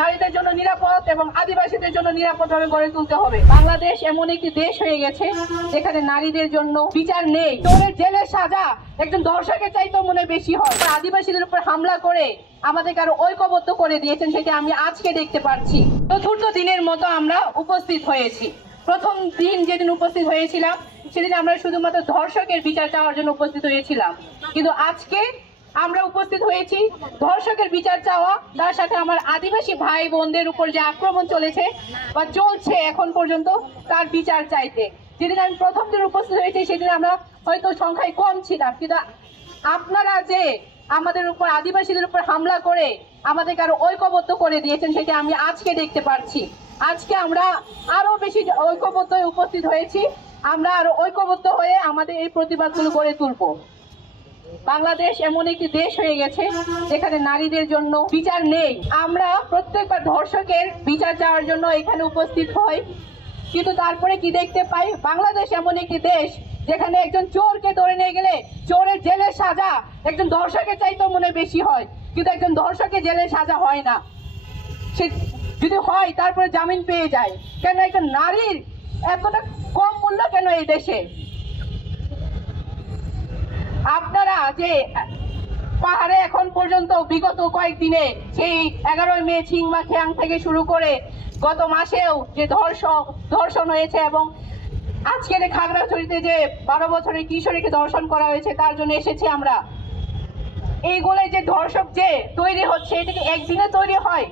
নারীদের জন্য নিরাপদ এবং আদিবাসীদের জন্য নিরাপদভাবে গড়ে তুলতে হবে। বাংলাদেশ এমন একটি দেশ হয়ে গেছে যেখানে নারীদের জন্য বিচার নেই। চোরের জেলের সাজা একজন দর্শকের চাইতেও মনে বেশি হয়। আদিবাসীদের উপর হামলা করে আমাদেরকে আরো ঐক্যবদ্ধ করে দিয়েছেন, সেটা আমি আজকে দেখতে পাচ্ছি। চতুর্থ দিনের মতো আমরা উপস্থিত হয়েছি। প্রথম দিন যেদিন উপস্থিত হয়েছিলাম সেদিন আমরা শুধুমাত্র ধর্ষকের বিচার চাওয়ার জন্য উপস্থিত হয়েছিলাম, কিন্তু আজকে আমরা উপস্থিত হয়েছি ধর্ষকের বিচার চাওয়া, তার সাথে আমার আদিবাসী ভাই বোনদের উপর যে আক্রমণ চলেছে বা চলছে এখন পর্যন্ত তার বিচার চাইতে। যেদিন আমি প্রথম দিন উপস্থিত হয়েছি সেদিন আমরা হয়তো সংখ্যায় কম ছিলাম, কিন্তু আপনারা যে আমাদের উপর আদিবাসীদের উপর হামলা করে আমাদেরকে আরো ঐক্যবদ্ধ করে দিয়েছেন, সেটা আমি আজকে দেখতে পাচ্ছি। আজকে আমরা আরো বেশি ঐক্যবদ্ধ হয়ে উপস্থিত হয়েছি। আমরা আরো ঐক্যবদ্ধ হয়ে আমাদের এই প্রতিবাদগুলো গড়ে তুলব। বাংলাদেশ এমন একটি দেশ হয়ে গেছে যেখানে নারীদের জন্য বিচার নেই। আমরা প্রত্যেকবার ধর্ষকের বিচার চাওয়ার জন্য এখানে উপস্থিত হই, কিন্তু তারপরে কি দেখতে পাই? বাংলাদেশ এমন একটি দেশ যেখানে একজন চোরকে ধরে নিয়ে গেলে চোরের জেলের সাজা একজন ধর্ষকের চাইতেও মনে বেশি হয়, কিন্তু একজন ধর্ষকের জেলের সাজা হয় না। সে যদি হয় তারপরে জামিন পেয়ে যায়। কেন একজন নারীর এতটা কম মূল্য কেন এই দেশে? আপনারা যে পাহাড়ে এখন পর্যন্ত বিগত কয়েকদিনে সেই 11 মে ছিংমা খিয়াং থেকে শুরু করে গত মাসেও যে ধর্ষণ হয়েছে এবং আজকের খাগড়াছড়িতে যে 12 বছরের কিশোরীকে ধর্ষণ করা হয়েছে, তার জন্য এসেছি আমরা। এইগুলো যে ধর্ষক যে তৈরি হচ্ছে, এটা কি একদিনে তৈরি হয়?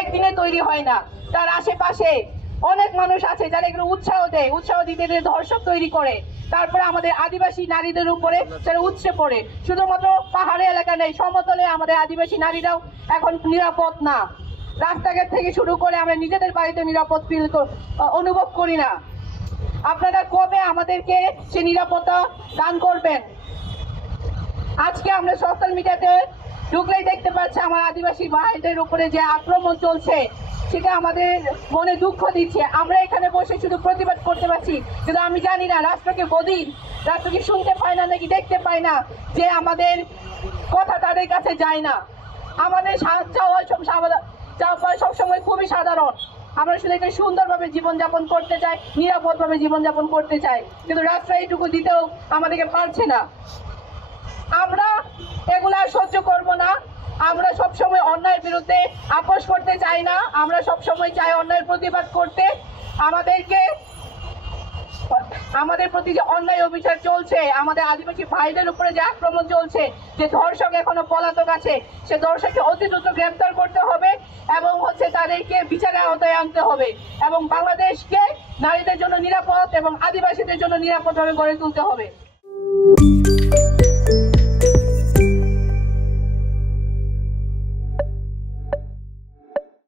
একদিনে তৈরি হয় না। তার আশেপাশে অনেক মানুষ আছে যারা এগুলো উৎসাহ দিতে ধর্ষক তৈরি করে, তারপরে আমাদের আদিবাসী নারীদের উপরে তারা উৎসে পড়ে। শুধুমাত্র পাহাড়ি এলাকা নেই, সমতলে আমাদের আদিবাসী নারীরাও এখন নিরাপদ না। রাস্তাঘাট থেকে শুরু করে আমরা নিজেদের বাড়িতে নিরাপদ অনুভব করি না। আপনারা কবে আমাদেরকে সে নিরাপত্তা দান করবেন? আজকে আমরা সোশ্যাল মিডিয়াতে ঢুকলেই দেখতে পাচ্ছি আমার আদিবাসী ভাইদের উপরে যে আক্রমণ চলছে, সেটা আমাদের মনে দুঃখ দিচ্ছে। আমরা এখানে বসে শুধু প্রতিবাদ করতে পারছি, কিন্তু আমি জানি না রাষ্ট্রকে বধির, রাষ্ট্র কি শুনতে পায় না নাকি দেখতে পায় না যে আমাদের কথা তাদের কাছে যায় না। আমাদের চাওয়া সবসময় খুবই সাধারণ। আমরা শুধু একটা সুন্দরভাবে জীবনযাপন করতে চাই, নিরাপদভাবে জীবনযাপন করতে চাই, কিন্তু রাষ্ট্র এইটুকু দিতেও আমাদেরকে পারছে না। আমরা এগুলা সহ্য করব না। আমরা সবসময় অন্যায়ের বিরুদ্ধে আপোষ করতে চাই না। আমরা সবসময় চাই অন্যায়ের প্রতিবাদ করতে। আমাদের প্রতি যে অন্যায় অবিচার চলছে, আমাদের আদিবাসী ভাইদের উপরে যে আক্রমণ চলছে, যে ধর্ষক এখনো পলাতক আছে, সে ধর্ষককে অতি দ্রুত গ্রেফতার করতে হবে এবং তাদেরকে বিচারের আওতায় আনতে হবে এবং বাংলাদেশকে নারীদের জন্য নিরাপদ এবং আদিবাসীদের জন্য নিরাপদভাবে গড়ে তুলতে হবে।